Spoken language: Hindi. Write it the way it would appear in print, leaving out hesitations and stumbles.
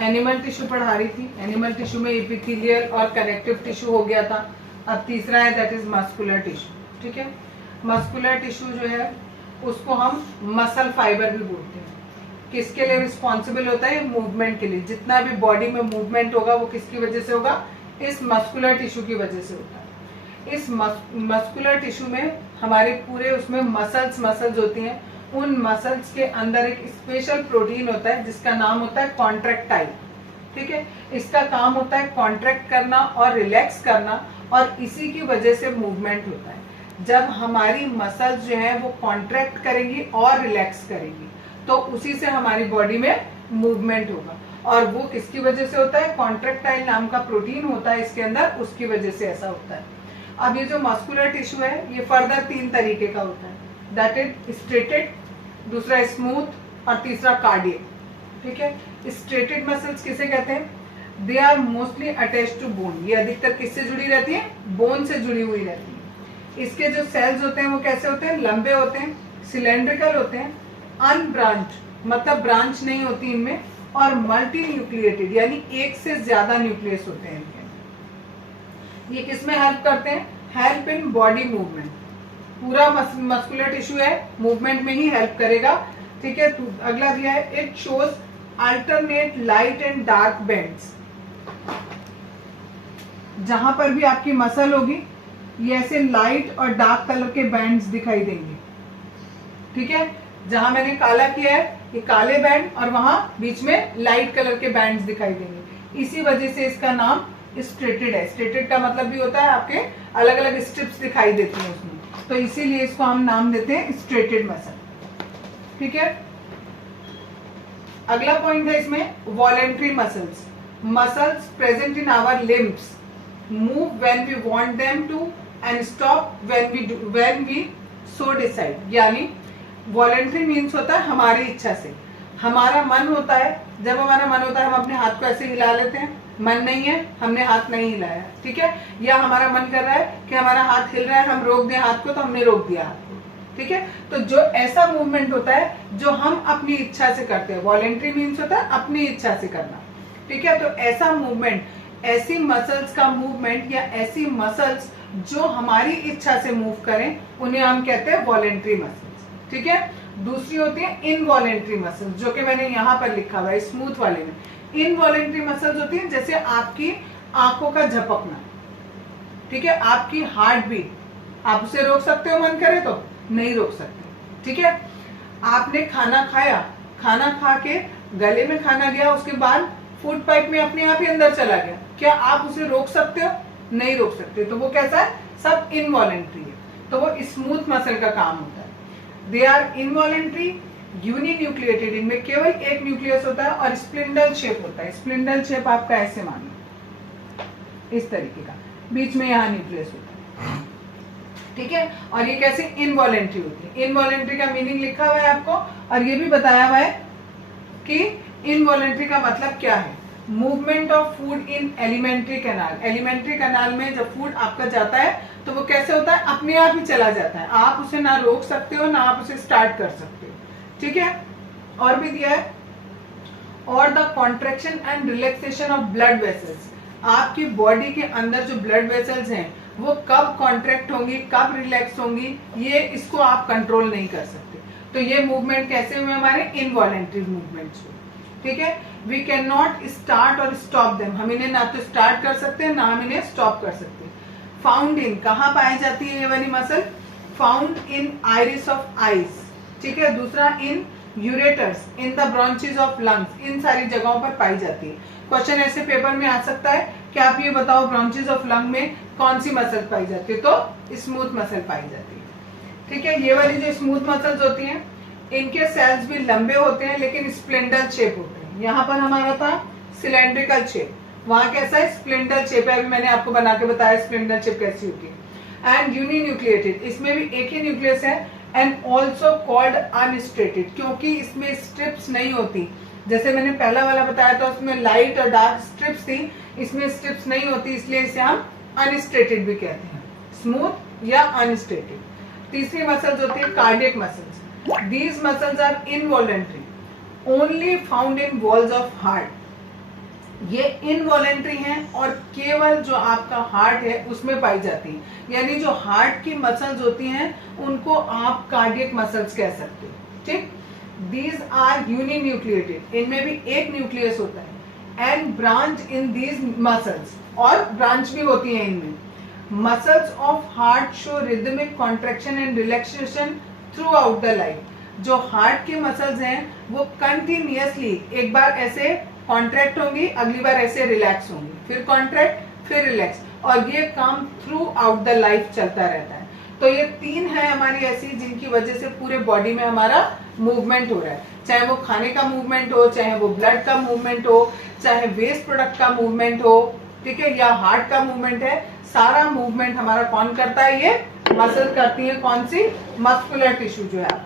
एनिमल टिश्यू पढ़ा रही थी। एनिमल टिश्यू में एपिथेलियल और कनेक्टिव टिश्यू हो गया था। अब तीसरा है दैट इज मस्कुलर टिश्यू। ठीक है, मस्कुलर टिश्यू जो है उसको हम मसल फाइबर भी बोलते हैं। किसके लिए रिस्पॉन्सिबल होता है? मूवमेंट के लिए। जितना भी बॉडी में मूवमेंट होगा वो किसकी वजह से होगा? इस मस्कुलर टिश्यू की वजह से होता है। इस मस्कुलर टिश्यू में हमारे पूरे उसमें मसल्स होती हैं। उन मसल्स के अंदर एक स्पेशल प्रोटीन होता है जिसका नाम होता है कॉन्ट्रैक्टाइल। ठीक है, इसका काम होता है कॉन्ट्रैक्ट करना और रिलैक्स करना, और इसी की वजह से मूवमेंट होता है। जब हमारी मसल्स जो है वो कॉन्ट्रैक्ट करेंगी और रिलैक्स करेंगी तो उसी से हमारी बॉडी में मूवमेंट होगा। और वो किसकी वजह से होता है? कॉन्ट्रैक्टाइल नाम का प्रोटीन होता है इसके अंदर, उसकी वजह से ऐसा होता है। अब ये जो मस्कुलर टिश्यू है ये फर्दर 3 तरीके का होता है, दैट इज स्ट्रेटेड, दूसरा स्मूथ और तीसरा कार्डियक। ठीक है, स्ट्रेटेड मसल्स किसे कहते हैं? They are mostly attached to bone. ये अधिकतर किससे जुड़ी रहती है? बोन से जुड़ी हुई रहती है। इसके जो सेल्स होते हैं वो कैसे होते हैं? लंबे होते हैं, सिलेंड्रिकल होते हैं, अनब्रांच्ड मतलब ब्रांच नहीं होती इनमें, और मल्टी न्यूक्लिएटेड यानी एक से ज्यादा न्यूक्लियस होते हैं इनके। ये किसमें हेल्प करते हैं? Help in body movement. पूरा मस्कुलर टिश्यू है, मूवमेंट में ही हेल्प करेगा। ठीक है, तो अगला दिया है it shows alternate light and dark bands. जहां पर भी आपकी मसल होगी ये ऐसे लाइट और डार्क कलर के बैंड्स दिखाई देंगे। ठीक है, जहां मैंने काला किया है ये काले बैंड और वहां बीच में लाइट कलर के बैंड्स दिखाई देंगे। इसी वजह से इसका नाम स्ट्रेटेड है। स्ट्रेटेड का मतलब भी होता है आपके अलग अलग स्ट्रिप्स दिखाई देती हैं उसमें, तो इसीलिए इसको हम नाम देते हैं स्ट्रेटेड मसल। ठीक है, अगला पॉइंट है इसमें voluntary muscles. Muscles present in our limbs move when we want them to and stop when we so decide. यानी वॉलेंट्री मीन्स होता है हमारी इच्छा से। हमारा मन होता है, जब हमारा मन होता है हम अपने हाथ को ऐसे हिला लेते हैं। मन नहीं है, हमने हाथ नहीं हिलाया। ठीक है, या हमारा मन कर रहा है कि हमारा हाथ हिल रहा है, हम रोक दें हाथ को, तो हमने रोक दिया हाथ को। ठीक है, तो जो ऐसा मूवमेंट होता है जो हम अपनी इच्छा से करते हैं, वॉलेंट्री मीन्स होता है अपनी इच्छा से करना। ठीक है, तो ऐसा मूवमेंट, ऐसी मसल्स का मूवमेंट या ऐसी मसल्स जो हमारी इच्छा से मूव करें उन्हें हम कहते हैं वॉलेंट्री मसल्स। ठीक है, दूसरी होती है इनवॉलेंट्री मसल्स, जो कि मैंने यहाँ पर लिखा हुआ है स्मूथ वाले में। इनवॉलेंट्री मसल्स होती है जैसे आपकी आंखों का झपकना। ठीक है, आपकी हार्ट बीट, आप उसे रोक सकते हो मन करे तो? नहीं रोक सकते। ठीक है, आपने खाना खाया, खाना खा के गले में खाना गया, उसके बाद फूड पाइप में अपने आप ही अंदर चला गया, क्या आप उसे रोक सकते हो? नहीं रोक सकते। तो वो कैसा है? सब इनवॉलेंट्री है। तो वो स्मूथ मसल का काम होता है। दे आर इनवॉलेंट्री यूनिन्यूक्लिएटेड, इनमें केवल एक न्यूक्लियस होता है और स्प्लिंडल शेप होता है। स्प्लिंडल शेप आपका ऐसे मानो, इस तरीके का, बीच में यहाँ न्यूक्लियस होता है। ठीक है, और ये कैसे इनवॉलेंट्री होती है? इनवॉलेंट्री का मीनिंग लिखा हुआ है आपको, और ये भी बताया हुआ है कि इनवॉलेंट्री का मतलब क्या है। Movement of food in alimentary canal. Alimentary canal में जब फूड आपका जाता है तो वो कैसे होता है? अपने आप ही चला जाता है, आप उसे ना रोक सकते हो ना आप उसे स्टार्ट कर सकते हो। ठीक है, और भी दिया है और the contraction and relaxation of blood vessels. आपकी बॉडी के अंदर जो ब्लड वेसल्स हैं वो कब कॉन्ट्रैक्ट होंगी, कब रिलैक्स होंगी, ये इसको आप कंट्रोल नहीं कर सकते। तो ये मूवमेंट कैसे हुए? हमारे इनवॉलेंट्री मूवमेंट्स हुए। ठीक है, वी कैन नॉट स्टार्ट और स्टॉप देम। हम इन्हें ना तो स्टार्ट कर सकते हैं ना हम इन्हें स्टॉप कर सकते हैं। फाउंड इन, कहाँ पाई जाती है ये वाली muscle? Found in iris of eyes. ठीक है, दूसरा in ureters, in the branches of lungs, इन सारी जगहों पर पाई जाती है। क्वेश्चन ऐसे पेपर में आ सकता है कि आप ये बताओ ब्रांचेस ऑफ लंग में कौन सी मसल पाई जाती है? तो स्मूथ मसल पाई जाती है। ठीक है, ये वाली जो स्मूथ मसल्स होती हैं इनके सेल्स भी लंबे होते हैं लेकिन स्प्लिंडल शेप होते हैं। यहाँ पर हमारा था सिलेंड्रिकल शेप, वहां कैसा है? स्प्लिंडल शेप है। अभी मैंने आपको बना के बताया स्प्लिंडल शेप कैसी होती है। एंड यूनिन्यूक्लिएटेड, इसमें भी एक ही न्यूक्लियस है। एंड ऑल्सो कॉल्ड अनस्ट्रेटेड, क्योंकि इसमें स्ट्रिप्स नहीं होती। जैसे मैंने पहला वाला बताया था उसमें लाइट और डार्क स्ट्रिप्स थी, इसमें स्ट्रिप्स नहीं होती, इसलिए इसे हम अनस्ट्रेटेड भी कहते हैं, स्मूथ या अनस्ट्रेटेड। तीसरी मसल्स होती है cardiac muscles. These muscles are involuntary, only found in walls of heart. ये इनवॉलेंट्री हैं और केवल जो आपका हार्ट है उसमें पाई जाती है। यानी जो हार्ट की मसल्स होती हैं उनको आप कार्डियक मसल्स कह सकते हो, ठीक। दीज आर यूनिन्यूक्लिएटेड, इनमें भी एक न्यूक्लियस होता है and branch in these muscles, और ब्रांच भी होती है इनमें। Muscles of heart show rhythmic contraction and relaxation through out the life. जो हार्ट के मसल्स हैं वो कंटिन्यूअसली एक बार ऐसे कॉन्ट्रैक्ट होंगी, अगली बार ऐसे रिलैक्स होंगी, फिर कॉन्ट्रैक्ट फिर रिलैक्स, और ये काम थ्रू आउट द लाइफ चलता रहता है। तो ये 3 है हमारी ऐसी जिनकी वजह से पूरे बॉडी में हमारा मूवमेंट हो रहा है, चाहे वो खाने का मूवमेंट हो, चाहे वो ब्लड का मूवमेंट हो, चाहे वेस्ट प्रोडक्ट का मूवमेंट हो, ठीक है, या हार्ट का मूवमेंट है। सारा मूवमेंट हमारा कौन करता है? ये मसल करती है। कौन सी? मस्कुलर टिश्यू जो है